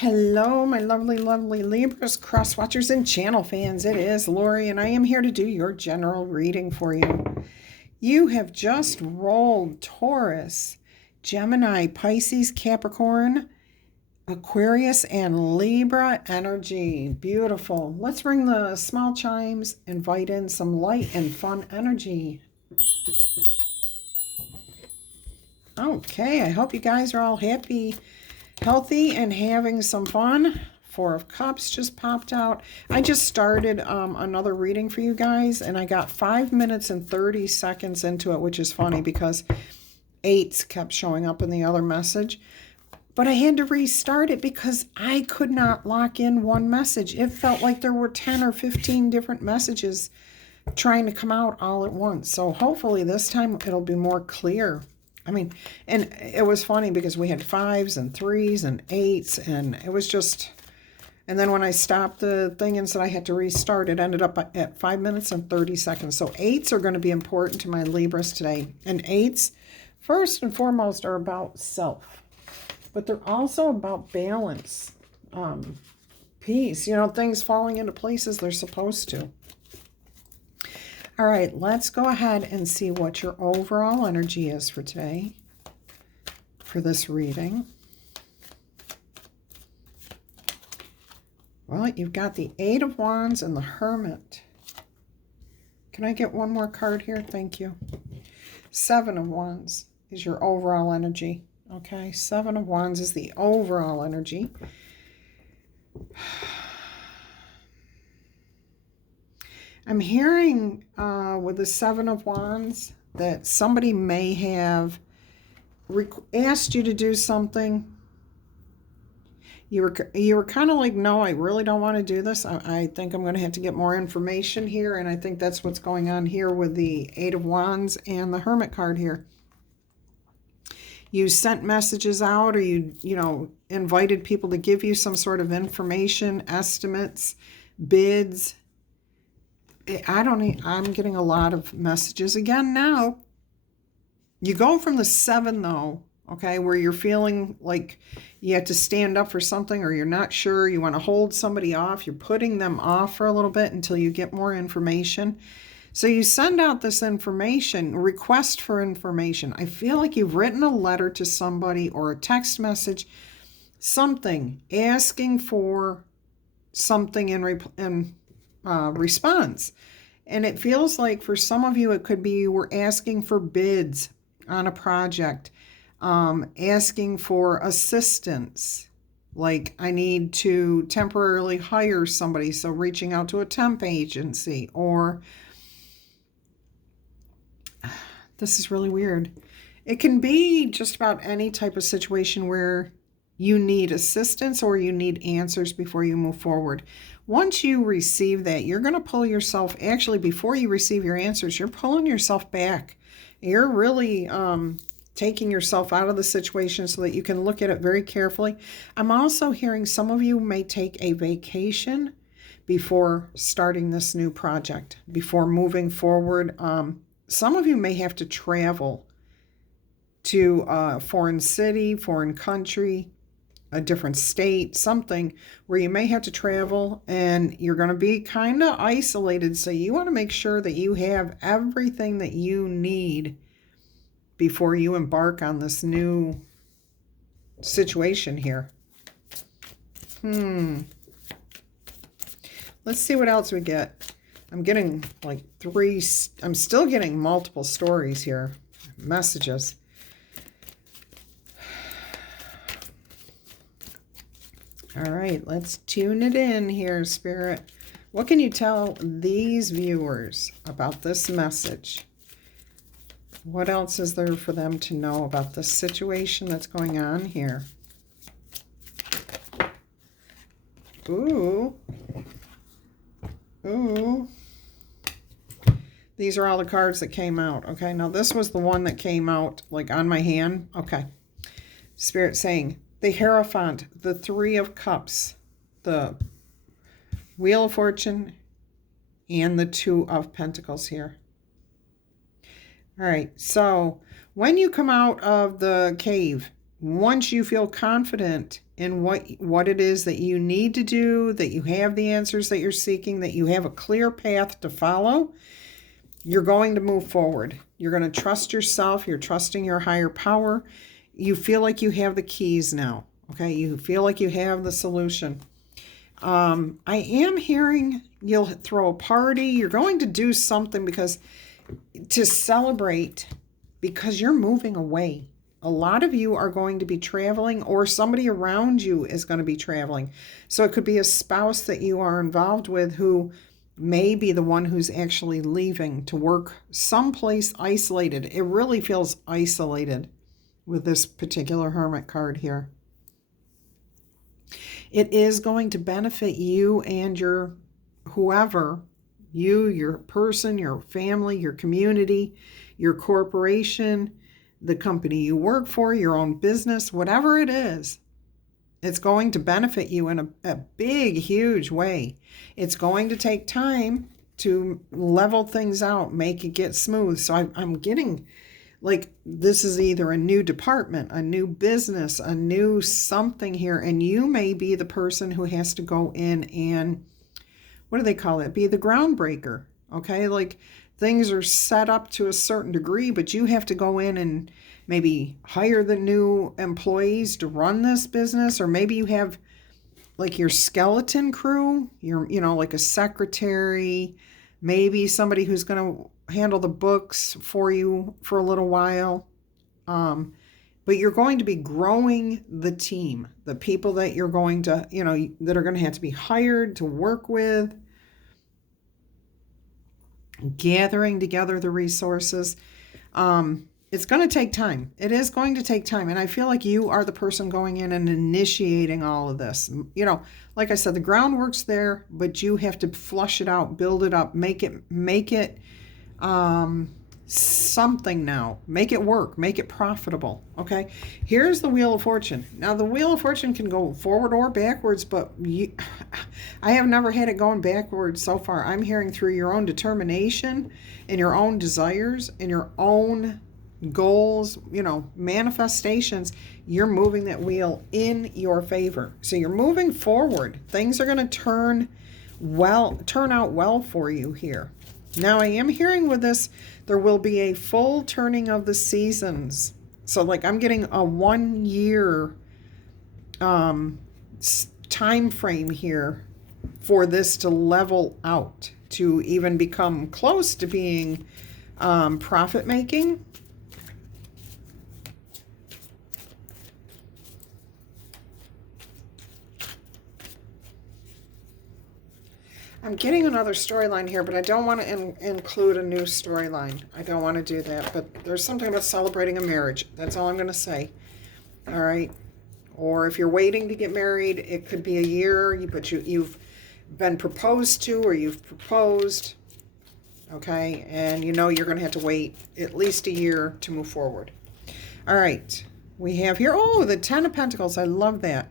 Hello, my lovely, lovely Libras, cross watchers, and channel fans. It is Laurie, and I am here to do your general reading for you. You have just rolled Taurus, Gemini, Pisces, Capricorn, Aquarius, and Libra energy. Beautiful. Let's ring the small chimes, invite in some light and fun energy. Okay, I hope you guys are all happy, healthy, and having some fun. Four of Cups just popped out. I just started another reading for you guys, and I got 5 minutes and 30 seconds into it, which is funny because eights kept showing up in the other message. But I had to restart it because I could not lock in one message. It felt like there were 10 or 15 different messages trying to come out all at once. So hopefully this time it'll be more clear. I mean, and it was funny because we had 5s and 3s and 8s, and it was just, and then when I stopped the thing and said I had to restart, it ended up at 5 minutes and 30 seconds. So 8s are going to be important to my Libras today. And 8s, first and foremost, are about self, but they're also about balance, peace, things falling into places they're supposed to. All right, let's go ahead and see what your overall energy is for today, for this reading. Well, you've got the Eight of Wands and the Hermit. Can I get one more card here? Thank you. Seven of Wands is your overall energy. Okay, Seven of Wands is the overall energy. I'm hearing with the Seven of Wands that somebody may have asked you to do something. You were kind of like, no, I really don't want to do this. I think I'm going to have to get more information here, and I think that's what's going on here with the Eight of Wands and the Hermit card here. You sent messages out, or you invited people to give you some sort of information, estimates, bids. I'm getting a lot of messages again now. You go from the 7 though, okay, where you're feeling like you have to stand up for something, or you're not sure, you want to hold somebody off, you're putting them off for a little bit until you get more information. So you send out this information, request for information. I feel like you've written a letter to somebody or a text message, something, asking for something in response. And it feels like for some of you, it could be you were asking for bids on a project, asking for assistance. Like, I need to temporarily hire somebody, so reaching out to a temp agency. Or, this is really weird. It can be just about any type of situation where you need assistance or you need answers before you move forward. Once you receive that, you're going to pull yourself, actually, before you receive your answers, you're pulling yourself back. You're really taking yourself out of the situation so that you can look at it very carefully. I'm also hearing some of you may take a vacation before starting this new project, before moving forward. Some of you may have to travel to a foreign city, foreign country, a different state, something where you may have to travel, and you're going to be kind of isolated. So you want to make sure that you have everything that you need before you embark on this new situation here. Let's see what else we get. I'm getting like I'm still getting multiple stories here, messages. All right, let's tune it in here, Spirit. What can you tell these viewers about this message? What else is there for them to know about the situation that's going on here? Ooh. Ooh. These are all the cards that came out. Okay, now this was the one that came out like on my hand. Okay. Spirit saying, the Hierophant, the Three of Cups, the Wheel of Fortune, and the Two of Pentacles here. All right, so when you come out of the cave, once you feel confident in what it is that you need to do, that you have the answers that you're seeking, that you have a clear path to follow, you're going to move forward. You're going to trust yourself. You're trusting your higher power. You feel like you have the keys now. Okay. You feel like you have the solution. I am hearing you'll throw a party. You're going to do something to celebrate because you're moving away. A lot of you are going to be traveling, or somebody around you is going to be traveling. So it could be a spouse that you are involved with who may be the one who's actually leaving to work someplace isolated. It really feels isolated with this particular Hermit card here. It is going to benefit you and your whoever, your person, your family, your community, your corporation, the company you work for, your own business, whatever it is. It's going to benefit you in a big, huge way. It's going to take time to level things out, make it get smooth. So I'm getting like this is either a new department, a new business, a new something here. And you may be the person who has to go in and, what do they call it? Be the groundbreaker. Okay. Like things are set up to a certain degree, but you have to go in and maybe hire the new employees to run this business, or maybe you have like your skeleton crew, like a secretary, maybe somebody who's going to handle the books for you for a little while. But you're going to be growing the team, the people that you're going to, that are going to have to be hired to work with, gathering together the resources. It's going to take time. It is going to take time. And I feel like you are the person going in and initiating all of this. Like I said, the groundwork's there, but you have to flush it out, build it up, make it something now. Make it work. Make it profitable. Okay. Here's the Wheel of Fortune. Now, the Wheel of Fortune can go forward or backwards, but I have never had it going backwards so far. I'm hearing through your own determination and your own desires and your own goals, manifestations, you're moving that wheel in your favor. So you're moving forward. Things are going to turn out well for you here. Now, I am hearing with this, there will be a full turning of the seasons. So like I'm getting a 1 year time frame here for this to level out, to even become close to being profit making. I'm getting another storyline here, but I don't want to include a new storyline. I don't want to do that, but there's something about celebrating a marriage. That's all I'm going to say. All right. Or if you're waiting to get married, it could be a year, but you've been proposed to, or you've proposed. Okay. And you're going to have to wait at least a year to move forward. All right. We have here, the 10 of Pentacles. I love that.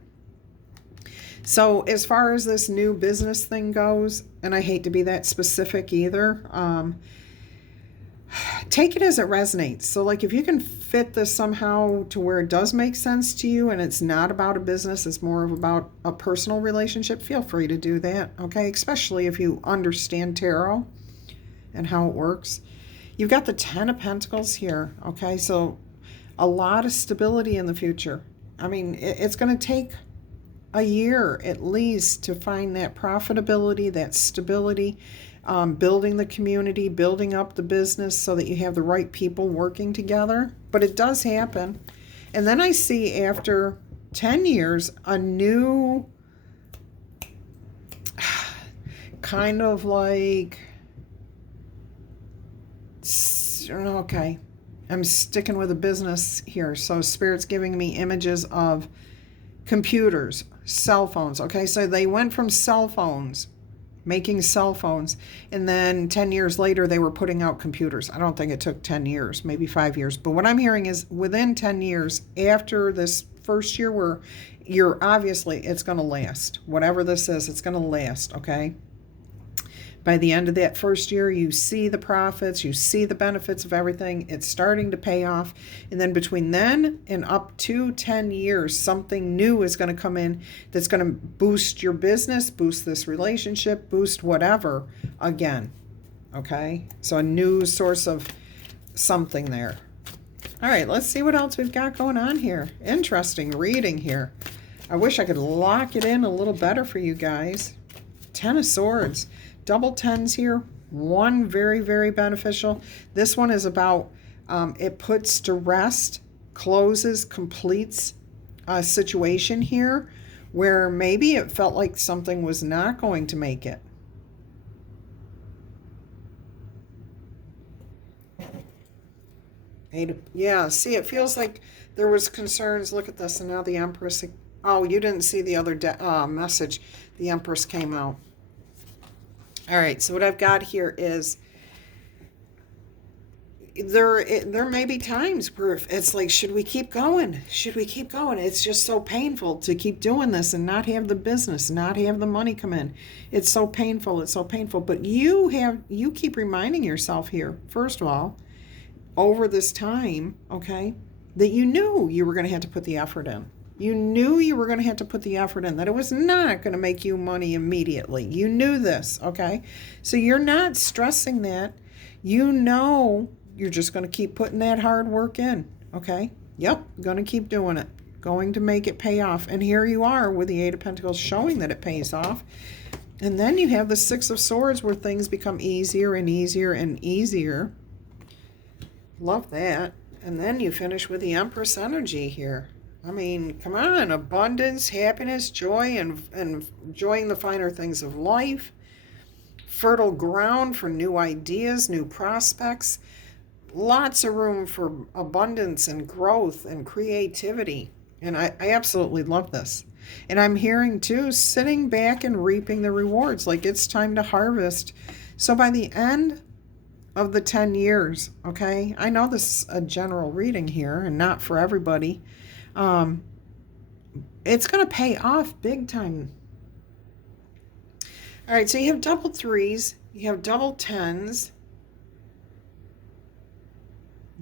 So as far as this new business thing goes, and I hate to be that specific either, take it as it resonates. So like if you can fit this somehow to where it does make sense to you and it's not about a business, it's more of about a personal relationship, feel free to do that, okay? Especially if you understand tarot and how it works. You've got the 10 of Pentacles here, okay? So a lot of stability in the future. I mean, it's going to take a year at least to find that profitability, that stability, building the community, building up the business so that you have the right people working together. But it does happen. And then I see after 10 years, a new kind of like, okay, I'm sticking with a business here. So Spirit's giving me images of computers, cell phones. Okay, so they went from cell phones, making cell phones, and then 10 years later they were putting out computers. I don't think it took 10 years, maybe 5 years. But what I'm hearing is within 10 years, after this first year where it's going to last. Whatever this is, it's going to last, okay? By the end of that first year, you see the profits, you see the benefits of everything. It's starting to pay off. And then between then and up to 10 years, something new is going to come in that's going to boost your business, boost this relationship, boost whatever again. Okay? So a new source of something there. All right, let's see what else we've got going on here. Interesting reading here. I wish I could lock it in a little better for you guys. 10 of Swords. Double tens here. One very, very beneficial. This one is about it puts to rest, closes, completes a situation here where maybe it felt like something was not going to make it. Yeah, see, it feels like there was concerns. Look at this, and now the Empress. Oh, you didn't see the other message. The Empress came out. All right, so what I've got here is there may be times where it's like, should we keep going? Should we keep going? It's just so painful to keep doing this and not have the business, not have the money come in. It's so painful. It's so painful. But you keep reminding yourself here, first of all, over this time, okay, that you knew you were going to have to put the effort in. You knew you were going to have to put the effort in, that it was not going to make you money immediately. You knew this, okay? So you're not stressing that. You know you're just going to keep putting that hard work in, okay? Yep, going to keep doing it. Going to make it pay off. And here you are with the Eight of Pentacles showing that it pays off. And then you have the Six of Swords where things become easier and easier and easier. Love that. And then you finish with the Empress energy here. I mean, come on, abundance, happiness, joy, and enjoying the finer things of life. Fertile ground for new ideas, new prospects. Lots of room for abundance and growth and creativity. And I absolutely love this. And I'm hearing, too, sitting back and reaping the rewards. Like it's time to harvest. So by the end of the 10 years, okay, I know this is a general reading here and not for everybody. It's going to pay off big time. All right, so you have double threes, you have double tens,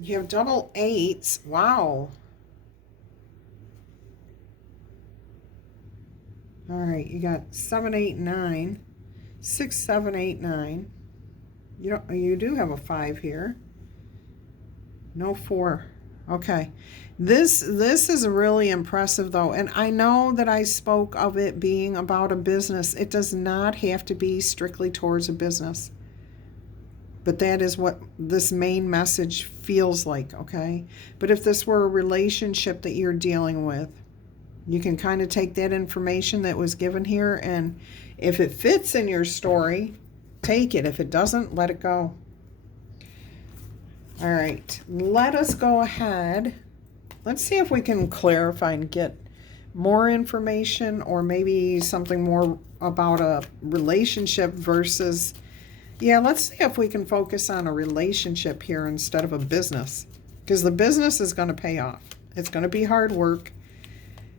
you have double eights. Wow. All right, you got 7, 8, 9, 6, 7, 8, 9. You do have a 5 here. No 4. Okay. This is really impressive, though. And I know that I spoke of it being about a business. It does not have to be strictly towards a business. But that is what this main message feels like, okay? But if this were a relationship that you're dealing with, you can kind of take that information that was given here, and if it fits in your story, take it. If it doesn't, let it go. All right, let us go ahead. Let's see if we can clarify and get more information, or maybe something more about a relationship versus, yeah, let's see if we can focus on a relationship here instead of a business, because the business is going to pay off. It's going to be hard work.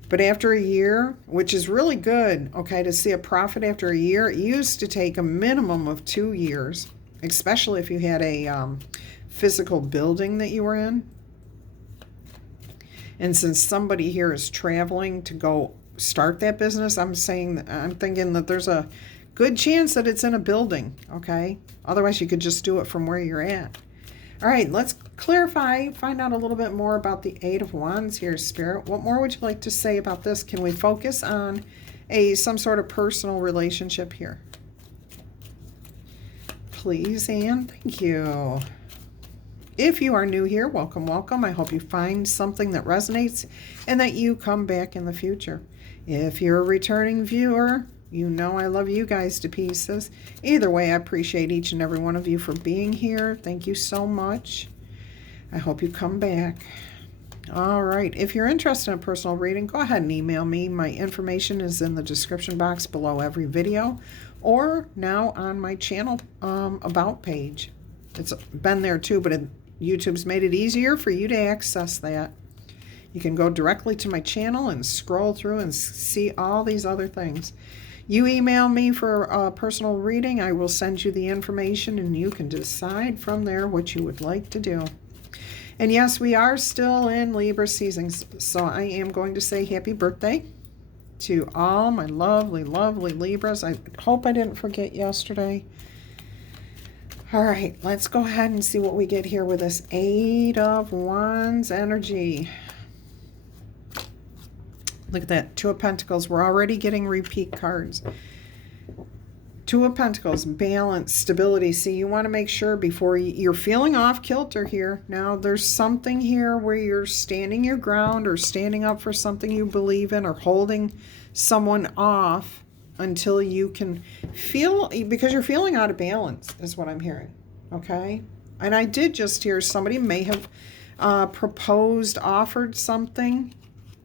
But after a year, which is really good, okay, to see a profit after a year, it used to take a minimum of 2 years, especially if you had a physical building that you were in. And since somebody here is traveling to go start that business, I'm thinking that there's a good chance that it's in a building, okay? Otherwise, you could just do it from where you're at. All right, let's clarify, find out a little bit more about the Eight of Wands here, Spirit. What more would you like to say about this? Can we focus on some sort of personal relationship here? Please and thank you. If you are new here, welcome, welcome. I hope you find something that resonates and that you come back in the future. If you're a returning viewer, you know I love you guys to pieces. Either way, I appreciate each and every one of you for being here. Thank you so much. I hope you come back. All right. If you're interested in a personal reading, go ahead and email me. My information is in the description box below every video, or now on my channel about page. It's been there too, but YouTube's made it easier for you to access that. You can go directly to my channel and scroll through and see all these other things. You email me for a personal reading. I will send you the information and you can decide from there what you would like to do. And yes, we are still in Libra season, so I am going to say happy birthday to all my lovely, lovely Libras. I hope I didn't forget yesterday. All right, let's go ahead and see what we get here with this 8 of Wands energy. Look at that, 2 of Pentacles. We're already getting repeat cards. 2 of Pentacles, balance, stability. See, you want to make sure before you're feeling off kilter here. Now, there's something here where you're standing your ground or standing up for something you believe in or holding someone off until you can feel, because you're feeling out of balance is what I'm hearing, okay? And I did just hear somebody may have proposed, offered something.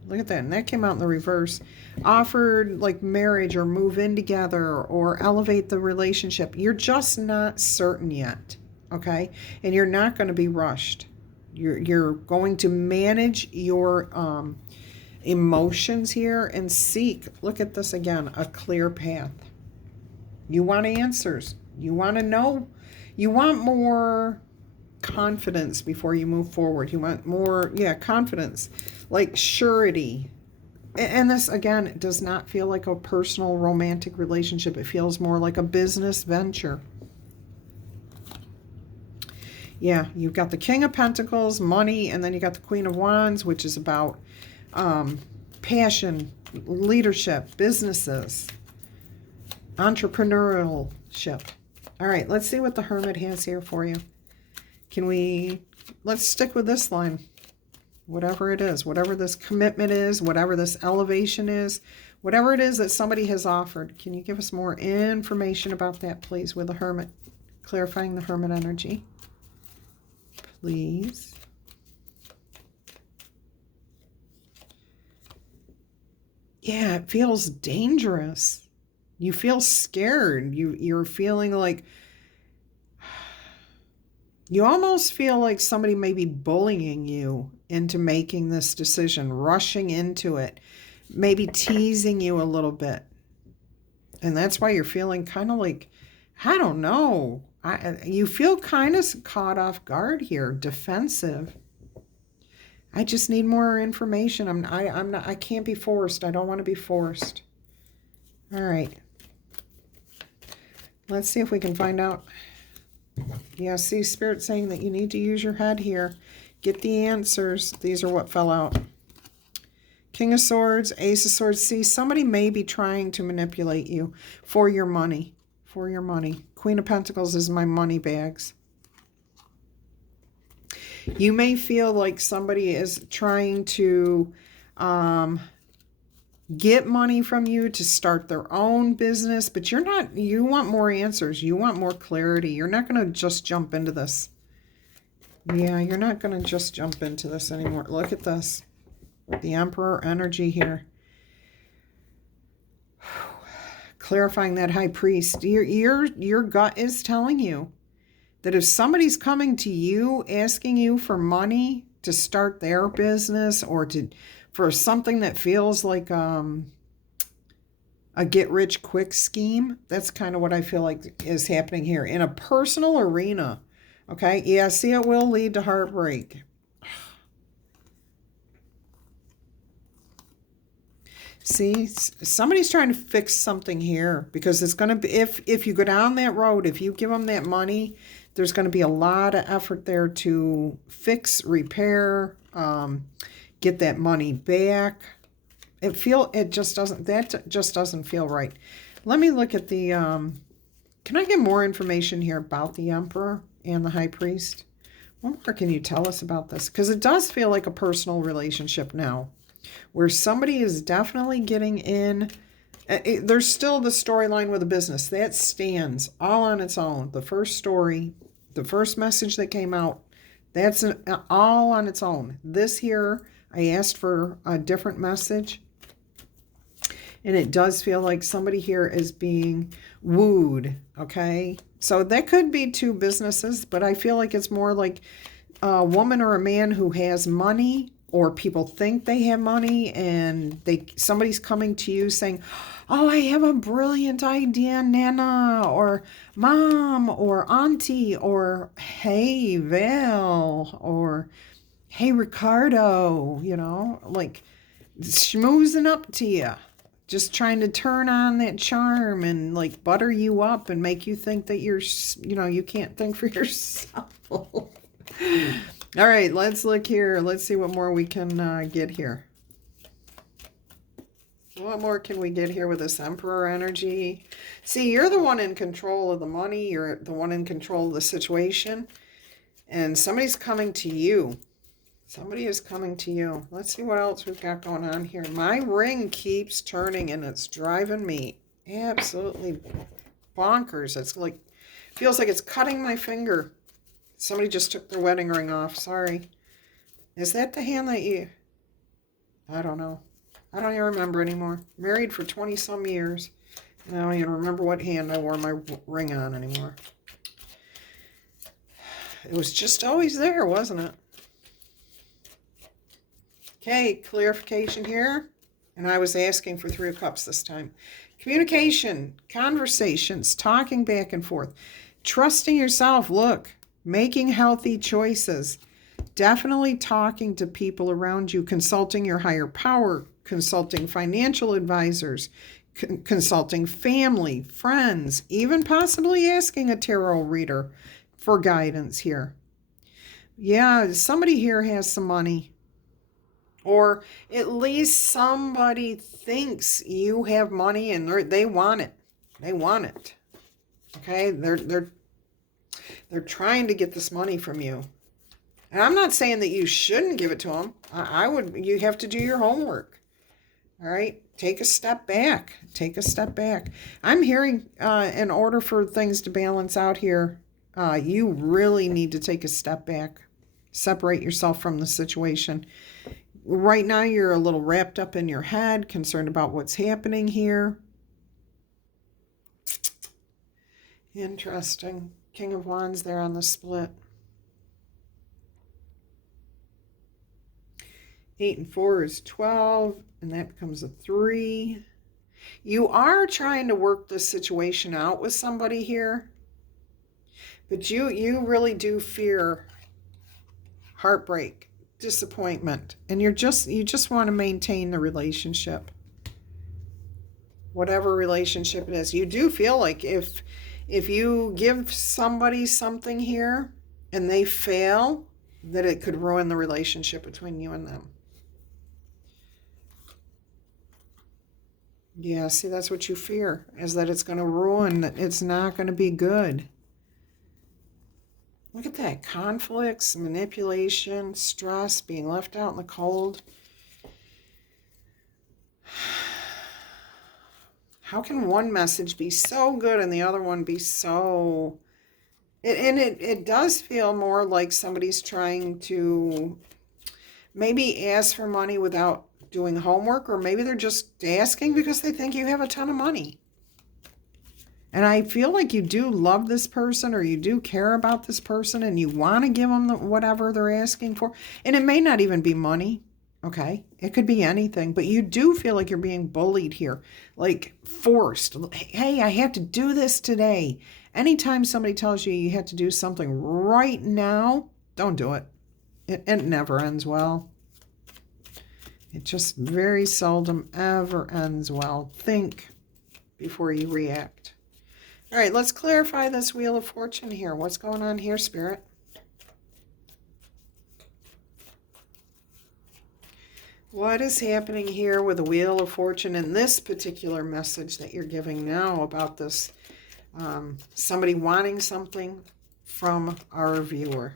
Look at that, and that came out in the reverse. Offered like marriage or move in together or elevate the relationship. You're just not certain yet, okay? And you're not going to be rushed. You're going to manage your emotions here and seek, look at this again, a clear path. You want answers. You want to know. You want more confidence before you move forward. You want more, confidence, like surety. And this, again, it does not feel like a personal romantic relationship. It feels more like a business venture. Yeah, you've got the King of Pentacles, money, and then you got the Queen of Wands, which is about passion, leadership, businesses, entrepreneurship. All right, let's see what the Hermit has here for you. Let's stick with this line. Whatever it is, whatever this commitment is, whatever this elevation is, whatever it is that somebody has offered. Can you give us more information about that, please, with the Hermit? Clarifying the Hermit energy. Please. Yeah, it feels dangerous. You feel scared. You're feeling like, you almost feel like somebody may be bullying you into making this decision, rushing into it, maybe teasing you a little bit. And that's why you're feeling kind of like, I don't know. You feel kind of caught off guard here, defensive. I just need more information. I can't be forced. I don't want to be forced. All right. Let's see if we can find out. Yeah, see, Spirit saying that you need to use your head here. Get the answers. These are what fell out. King of Swords, Ace of Swords. See, somebody may be trying to manipulate you for your money. For your money. Queen of Pentacles is my money bags. You may feel like somebody is trying to get money from you to start their own business, but you're not. You want more answers. You want more clarity. You're not going to just jump into this. Yeah, you're not going to just jump into this anymore. Look at this. The Emperor energy here. Clarifying that High Priest. Your gut is telling you that if somebody's coming to you asking you for money to start their business or for something that feels like a get-rich-quick scheme, that's kind of what I feel like is happening here. In a personal arena, okay? Yeah, see, it will lead to heartbreak. See, somebody's trying to fix something here because it's going to be, if you go down that road, if you give them that money, there's going to be a lot of effort there to fix, repair, get that money back. That just doesn't feel right. Let me look at the, can I get more information here about the Emperor and the High Priest? What more can you tell us about this? Because it does feel like a personal relationship now, where somebody is definitely getting in. There's still the storyline with the business. That stands all on its own. The first story, the first message that came out, that's all on its own. This here, I asked for a different message. And it does feel like somebody here is being wooed, okay? So that could be two businesses, but I feel like it's more like a woman or a man who has money or people think they have money, and somebody's coming to you saying, oh, I have a brilliant idea, Nana, or Mom, or Auntie, or hey, Val, or hey, Ricardo, like schmoozing up to you, just trying to turn on that charm and like butter you up and make you think that you can't think for yourself. All right, let's look here. Let's see what more we can get here. What more can we get here with this Emperor energy? See, you're the one in control of the money. You're the one in control of the situation. And somebody's coming to you. Somebody is coming to you. Let's see what else we've got going on here. My ring keeps turning and it's driving me absolutely bonkers. It's like, feels like it's cutting my finger. Somebody just took their wedding ring off. Sorry. Is that the hand that you... I don't know. I don't even remember anymore. Married for 20 some years. I don't even remember what hand I wore my ring on anymore. It was just always there, wasn't it? Okay, clarification here. And I was asking for 3 of Cups this time. Communication, conversations, talking back and forth. Trusting yourself. Look, making healthy choices. Definitely talking to people around you. Consulting your higher power. Consulting financial advisors. Consulting family, friends. Even possibly asking a tarot reader for guidance here. Yeah, somebody here has some money. Or at least somebody thinks you have money and they want it. They want it. Okay? They're trying to get this money from you. And I'm not saying that you shouldn't give it to them. You have to do your homework. All right? Take a step back. Take a step back. I'm hearing in order for things to balance out here, you really need to take a step back. Separate yourself from the situation. Right now, you're a little wrapped up in your head, concerned about what's happening here. Interesting. King of Wands there on the split. 8 and 4 is 12, and that becomes a 3. You are trying to work this situation out with somebody here, but you really do fear heartbreak, disappointment, and you just want to maintain the relationship, whatever relationship it is. You do feel like if you give somebody something here and they fail, that it could ruin the relationship between you and them. Yeah, see, that's what you fear, is that it's going to ruin, that it's not going to be good. Look at that. Conflicts, manipulation, stress, being left out in the cold. How can one message be so good and the other one be so... It does feel more like somebody's trying to maybe ask for money without doing homework, or maybe they're just asking because they think you have a ton of money. And I feel like you do love this person, or you do care about this person, and you want to give them whatever they're asking for. And it may not even be money, okay? It could be anything, but you do feel like you're being bullied here, like forced. Hey, I have to do this today. Anytime somebody tells you you have to do something right now, don't do it. It never ends well. It just very seldom ever ends well. Think before you react. All right, let's clarify this Wheel of Fortune here. What's going on here, Spirit? What is happening here with the Wheel of Fortune in this particular message that you're giving now about this somebody wanting something from our viewer?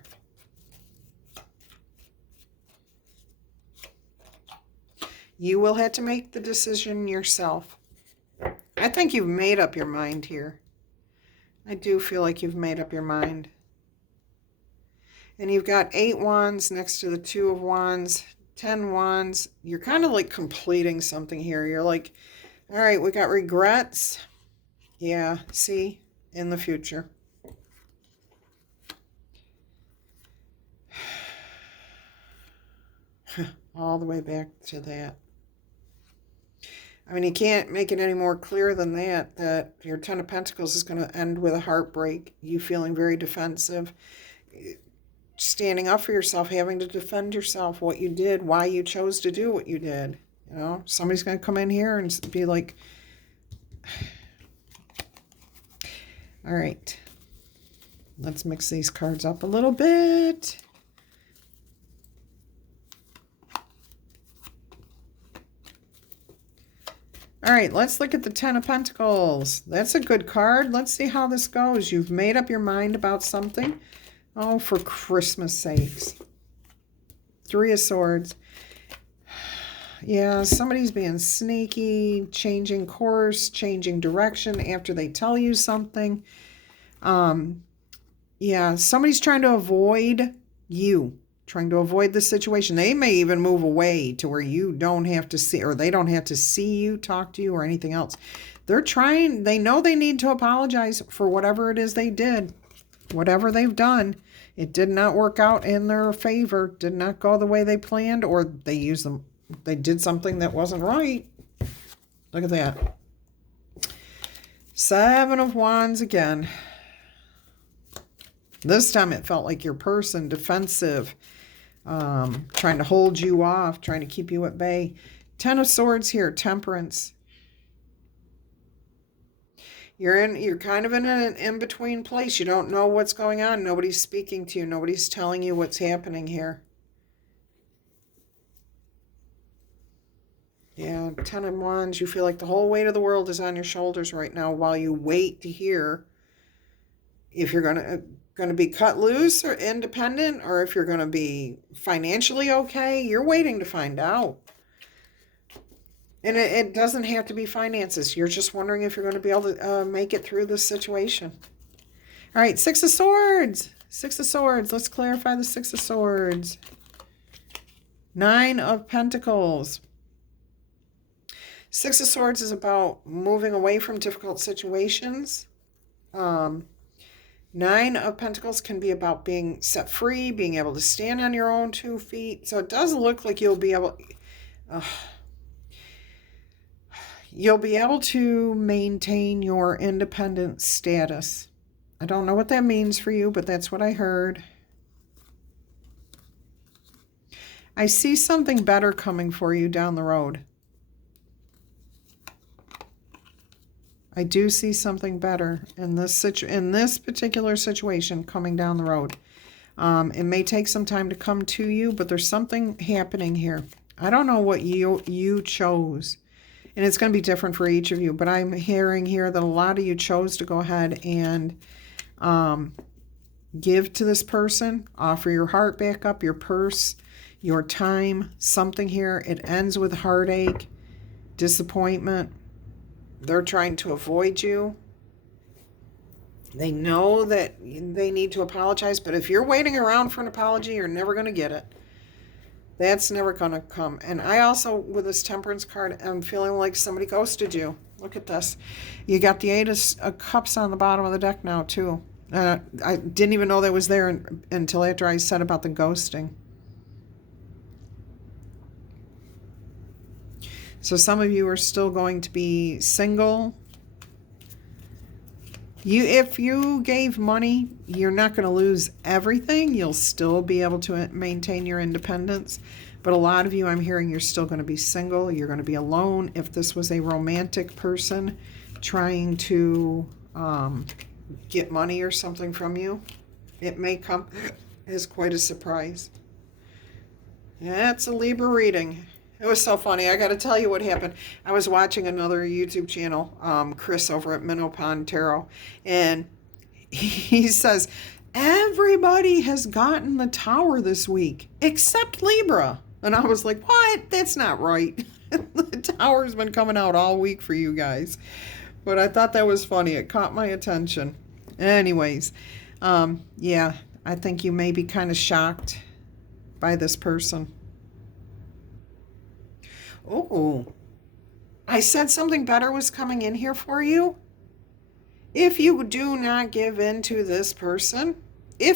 You will have to make the decision yourself. I think you've made up your mind here. I do feel like you've made up your mind. And you've got 8 wands next to the 2 of wands, 10 wands. You're kind of like completing something here. You're like, all right, we got regrets. Yeah, see, in the future. all the way back to that. I mean, you can't make it any more clear than that your Ten of Pentacles is going to end with a heartbreak, you feeling very defensive, standing up for yourself, having to defend yourself, what you did, why you chose to do what you did. You know, somebody's going to come in here and be like, all right, let's mix these cards up a little bit. All right, let's look at the Ten of Pentacles. That's a good card. Let's see how this goes. You've made up your mind about something. Oh, for Christmas sakes. Three of Swords. Yeah, somebody's being sneaky, changing course, changing direction after they tell you something. Yeah, somebody's trying to avoid you. Trying to avoid the situation. They may even move away to where you don't have to see, or they don't have to see you, talk to you, or anything else. They know they need to apologize for whatever it is they did, whatever they've done. It did not work out in their favor, did not go the way they planned, or they did something that wasn't right. Look at that. Seven of Wands again. This time it felt like your person, defensive, trying to hold you off, trying to keep you at bay. Ten of Swords here, Temperance. You're kind of in an in-between place. You don't know what's going on. Nobody's speaking to you. Nobody's telling you what's happening here. Yeah, Ten of Wands. You feel like the whole weight of the world is on your shoulders right now while you wait to hear if you're going to be cut loose or independent, or if you're going to be financially okay. You're waiting to find out. And it doesn't have to be finances. You're just wondering if you're going to be able to make it through this situation. All right, Six of Swords. Six of Swords. Let's clarify the Six of Swords. Nine of Pentacles. Six of Swords is about moving away from difficult situations. Nine of Pentacles can be about being set free, being able to stand on your own 2 feet. So it does look like you'll be able to maintain your independent status. I don't know what that means for you, but that's what I heard. I see something better coming for you down the road. I do see something better in this particular situation coming down the road. It may take some time to come to you, but there's something happening here. I don't know what you chose, and it's going to be different for each of you, but I'm hearing here that a lot of you chose to go ahead and give to this person, offer your heart back up, your purse, your time, something here. It ends with heartache, disappointment. They're trying to avoid you. They know that they need to apologize, but if you're waiting around for an apology, you're never going to get it. That's never going to come. And I also, with this Temperance card, I'm feeling like somebody ghosted you. Look at this. You got the Eight of Cups on the bottom of the deck now, too. I didn't even know that was there until after I said about the ghosting. So some of you are still going to be single. If you gave money, you're not going to lose everything. You'll still be able to maintain your independence. But a lot of you, I'm hearing you're still going to be single. You're going to be alone. If this was a romantic person trying to get money or something from you, it may come as quite a surprise. That's a Libra reading. It was so funny. I got to tell you what happened. I was watching another YouTube channel, Chris over at Minnow Pond Tarot, and he says, everybody has gotten the Tower this week except Libra. And I was like, what? That's not right. The Tower's been coming out all week for you guys. But I thought that was funny. It caught my attention. Anyways, yeah, I think you may be kind of shocked by this person. Oh, I said something better was coming in here for you. If you do not give in to this person, you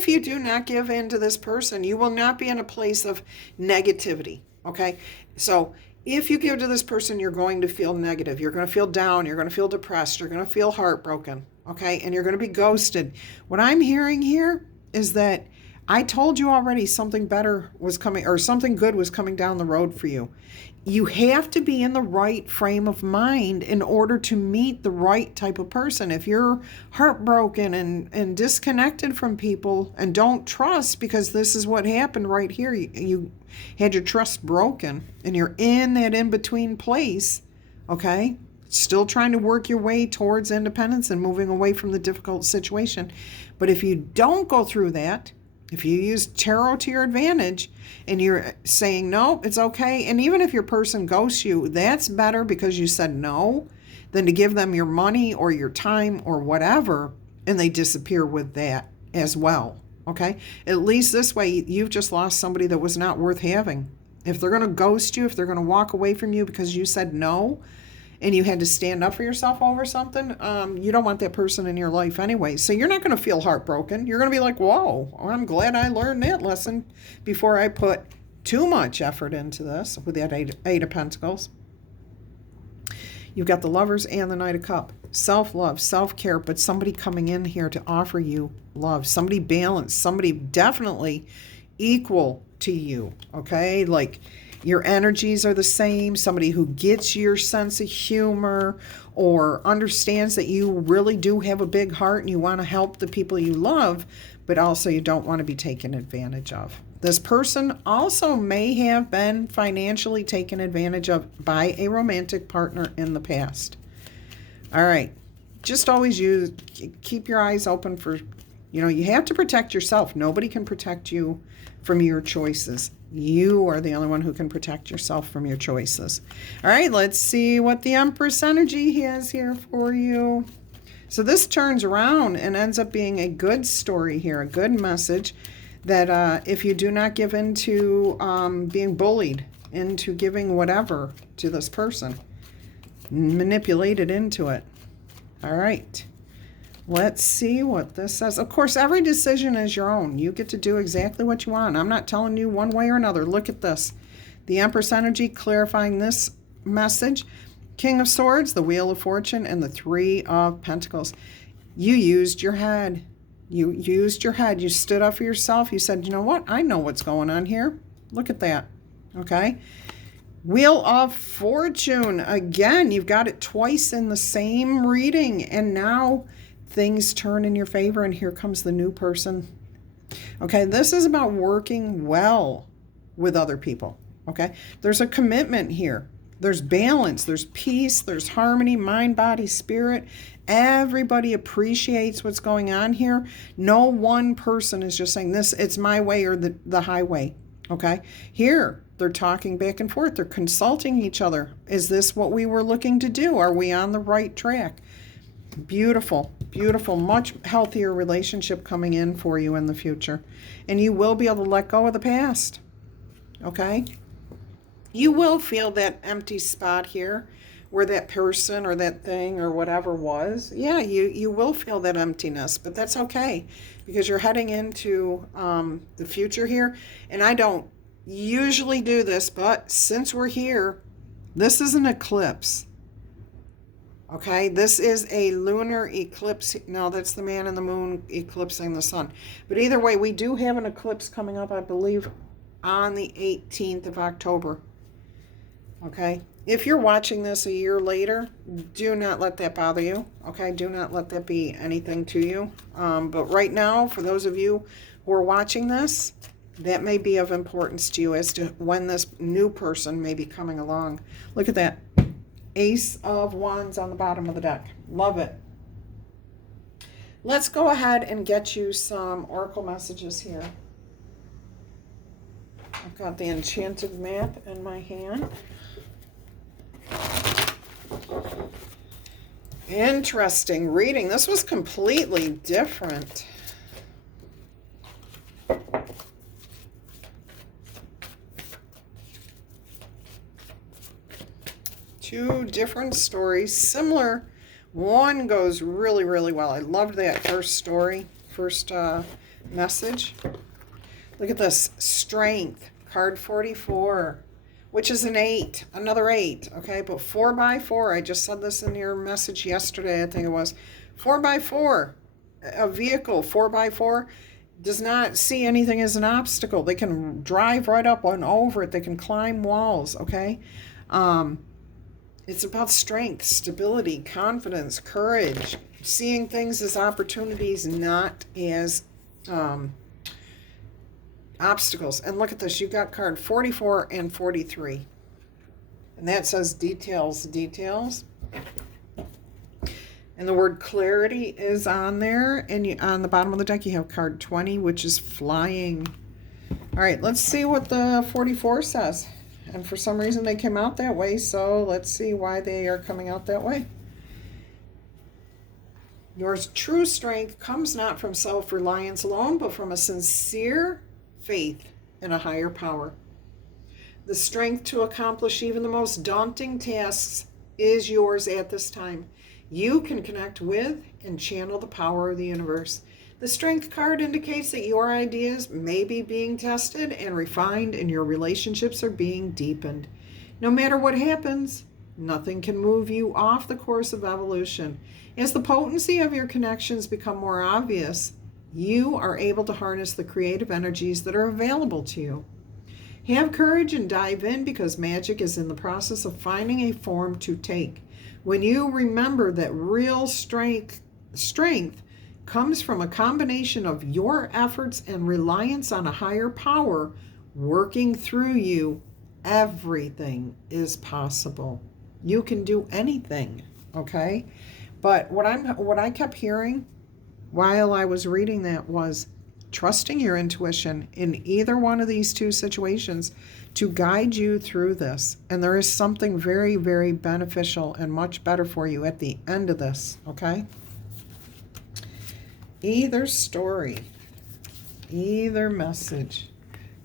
will not be in a place of negativity. Okay? So if you give to this person, you're going to feel negative. You're going to feel down. You're going to feel depressed. You're going to feel heartbroken. Okay? And you're going to be ghosted. What I'm hearing here is that I told you already something better was coming, or something good was coming down the road for you. You have to be in the right frame of mind in order to meet the right type of person. If you're heartbroken and disconnected from people and don't trust, because this is what happened right here, you had your trust broken and you're in that in-between place, okay? Still trying to work your way towards independence and moving away from the difficult situation. But if you don't go through that, if you use tarot to your advantage and you're saying, no, it's okay. And even if your person ghosts you, that's better because you said no than to give them your money or your time or whatever and they disappear with that as well. Okay? At least this way, you've just lost somebody that was not worth having. If they're going to ghost you, if they're going to walk away from you because you said no, and you had to stand up for yourself over something, you don't want that person in your life anyway. So you're not going to feel heartbroken. You're going to be like, whoa, I'm glad I learned that lesson before I put too much effort into this with that Eight of Pentacles. You've got the Lovers and the Knight of Cups. Self-love, self-care, but somebody coming in here to offer you love. Somebody balanced, somebody definitely equal to you, okay? Like, your energies are the same, somebody who gets your sense of humor or understands that you really do have a big heart and you want to help the people you love, but also you don't want to be taken advantage of. This person also may have been financially taken advantage of by a romantic partner in the past. All right, just always keep your eyes open for, you have to protect yourself. Nobody can protect you from your choices. You are the only one who can protect yourself from your choices. All right, let's see what the Empress energy has here for you. So this turns around and ends up being a good story here, a good message that if you do not give in to being bullied into giving whatever to this person, manipulated into it. All right. Let's see what this says. Of course, every decision is your own. You get to do exactly what you want. I'm not telling you one way or another. Look at this. The Empress energy clarifying this message. King of Swords, the Wheel of Fortune, and the Three of Pentacles. You used your head. You used your head. You stood up for yourself. You said, you know what? I know what's going on here. Look at that. Okay. Wheel of Fortune. Again, you've got it twice in the same reading. And now things turn in your favor, and here comes the new person. Okay, this is about working well with other people. Okay, there's a commitment here. There's balance, there's peace, there's harmony, mind, body, spirit. Everybody appreciates what's going on here. No one person is just saying this, it's my way or the highway. Okay, here they're talking back and forth. They're consulting each other. Is this what we were looking to do? Are we on the right track? Beautiful, beautiful, much healthier relationship coming in for you in the future. And you will be able to let go of the past. Okay? You will feel that empty spot here where that person or that thing or whatever was. Yeah, you will feel that emptiness, but that's okay because you're heading into the future here. And I don't usually do this, but since we're here, this is an eclipse. Okay, this is a lunar eclipse. No, that's the man in the moon eclipsing the sun. But either way, we do have an eclipse coming up, I believe, on the 18th of October. Okay, if you're watching this a year later, do not let that bother you. Okay, do not let that be anything to you. But right now, for those of you who are watching this, that may be of importance to you as to when this new person may be coming along. Look at that. Ace of Wands on the bottom of the deck. Love it. Let's go ahead and get you some oracle messages here. I've got the enchanted map in my hand. Interesting reading. This was completely different. Two different stories, similar. One goes really, really well. I loved that first story, first message. Look at this, Strength, card 44. which is an 8, another 8, okay? But 4x4, I just said this in your message yesterday, I think it was. 4x4, a vehicle, 4x4, does not see anything as an obstacle. They can drive right up and over it. They can climb walls, okay? It's about strength, stability, confidence, courage, seeing things as opportunities, not as obstacles. And look at this. You got card 44 and 43. And that says details, details. And the word clarity is on there. And on the bottom of the deck, you have card 20, which is flying. All right, let's see what the 44 says. And for some reason, they came out that way. So let's see why they are coming out that way. Your true strength comes not from self-reliance alone, but from a sincere faith in a higher power. The strength to accomplish even the most daunting tasks is yours at this time. You can connect with and channel the power of the universe. The strength card indicates that your ideas may be being tested and refined, and your relationships are being deepened. No matter what happens, nothing can move you off the course of evolution. As the potency of your connections become more obvious, you are able to harness the creative energies that are available to you. Have courage and dive in, because magic is in the process of finding a form to take. When you remember that real strength comes from a combination of your efforts and reliance on a higher power working through you, everything is possible. You can do anything, okay? But what I kept hearing while I was reading that was trusting your intuition in either one of these two situations to guide you through this. And there is something very, very beneficial and much better for you at the end of this, okay? Either story, either message.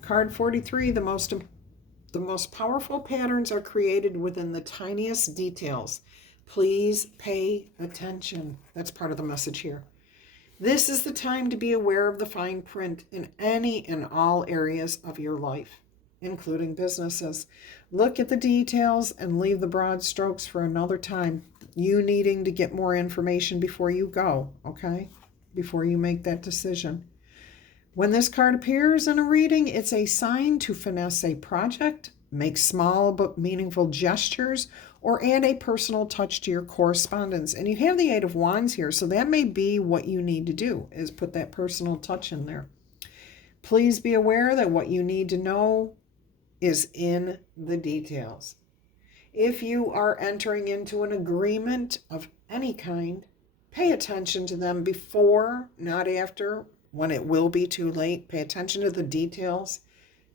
Card 43, the most powerful patterns are created within the tiniest details. Please pay attention. That's part of the message here. This is the time to be aware of the fine print in any and all areas of your life, including businesses. Look at the details and leave the broad strokes for another time. You needing to get more information before you go, okay? Before you make that decision. When this card appears in a reading, it's a sign to finesse a project, make small but meaningful gestures, or add a personal touch to your correspondence. And you have the 8 of Wands here, so that may be what you need to do, is put that personal touch in there. Please be aware that what you need to know is in the details. If you are entering into an agreement of any kind, pay attention to them before, not after, when it will be too late. Pay attention to the details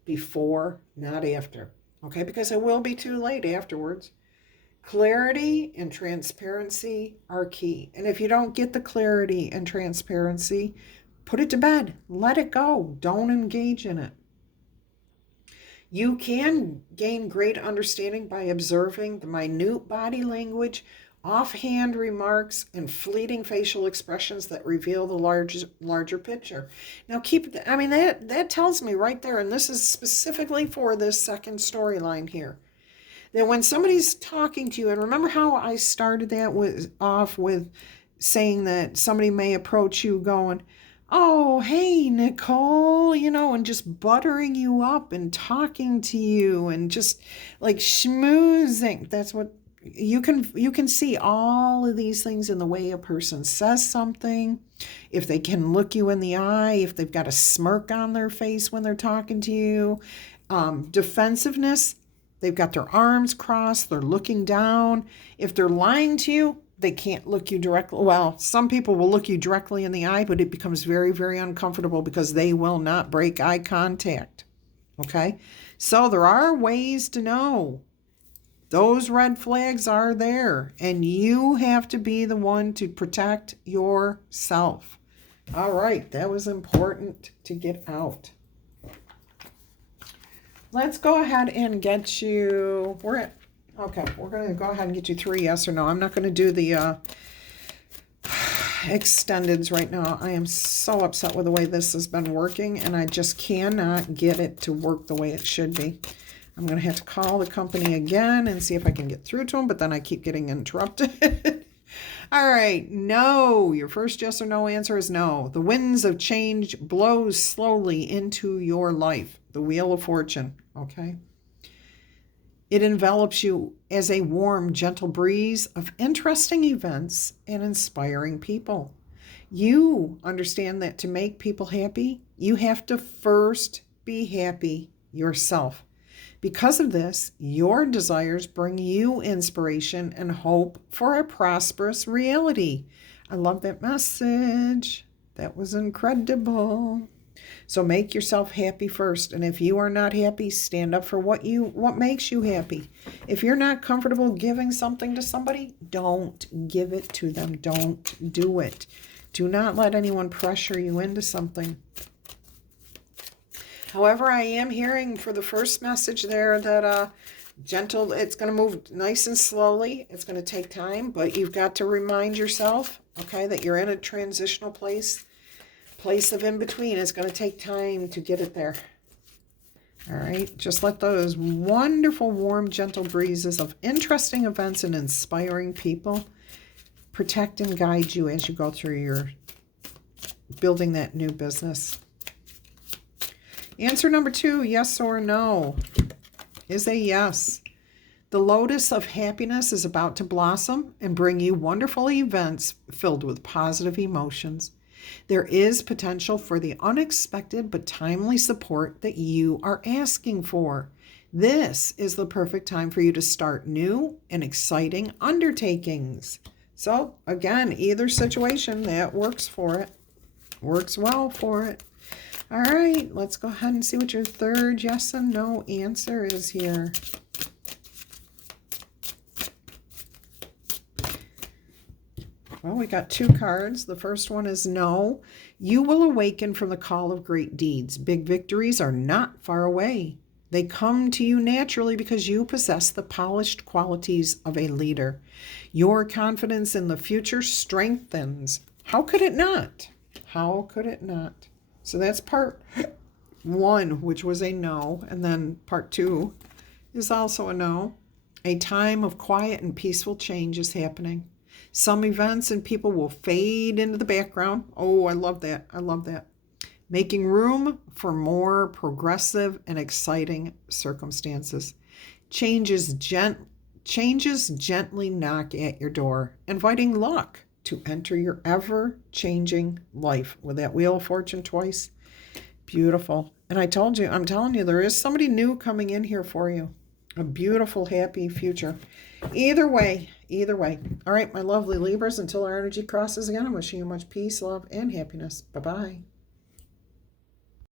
before, not after. Okay, because it will be too late afterwards. Clarity and transparency are key. And if you don't get the clarity and transparency, put it to bed. Let it go. Don't engage in it. You can gain great understanding by observing the minute body language, offhand remarks, and fleeting facial expressions that reveal the larger picture. Now that tells me right there, and this is specifically for this second storyline here, that when somebody's talking to you, and remember how I started that off with saying that somebody may approach you going, oh, hey, Nicole, and just buttering you up and talking to you and just like schmoozing. That's what you can see all of these things in the way a person says something, if they can look you in the eye, if they've got a smirk on their face when they're talking to you, defensiveness. They've got their arms crossed. They're looking down. If they're lying to you, they can't look you directly. Well, some people will look you directly in the eye, but it becomes very, very uncomfortable because they will not break eye contact. Okay? So there are ways to know. Those red flags are there, and you have to be the one to protect yourself. All right, that was important to get out. Let's go ahead and get you, we're going to go ahead and get you 3 yes or no. I'm not going to do the extendeds right now. I am so upset with the way this has been working, and I just cannot get it to work the way it should be. I'm going to have to call the company again and see if I can get through to them, but then I keep getting interrupted. All right, no. Your first yes or no answer is no. The winds of change blows slowly into your life. The Wheel of Fortune, okay? It envelops you as a warm, gentle breeze of interesting events and inspiring people. You understand that to make people happy, you have to first be happy yourself. Because of this, your desires bring you inspiration and hope for a prosperous reality. I love that message. That was incredible. So make yourself happy first. And if you are not happy, stand up for what makes you happy. If you're not comfortable giving something to somebody, don't give it to them. Don't do it. Do not let anyone pressure you into something. However, I am hearing for the first message there that gentle, it's going to move nice and slowly. It's going to take time, but you've got to remind yourself, okay, that you're in a transitional place of in between. It's going to take time to get it there. All right, just let those wonderful, warm, gentle breezes of interesting events and inspiring people protect and guide you as you go through your building that new business. Answer number 2, yes or no, is a yes. The lotus of happiness is about to blossom and bring you wonderful events filled with positive emotions. There is potential for the unexpected but timely support that you are asking for. This is the perfect time for you to start new and exciting undertakings. So, again, either situation that works for it, works well for it. All right, let's go ahead and see what your third yes and no answer is here. Well, we got 2 cards. The first one is no. You will awaken from the call of great deeds. Big victories are not far away. They come to you naturally because you possess the polished qualities of a leader. Your confidence in the future strengthens. How could it not? How could it not? So that's part 1, which was a no. And then part 2 is also a no. A time of quiet and peaceful change is happening. Some events and people will fade into the background. Oh, I love that. I love that. Making room for more progressive and exciting circumstances. Changes gently knock at your door, inviting luck to enter your ever-changing life. With that Wheel of Fortune twice. Beautiful. And I'm telling you, there is somebody new coming in here for you. A beautiful, happy future. Either way. All right, my lovely Libras, until our energy crosses again, I'm wishing you much peace, love, and happiness. Bye-bye.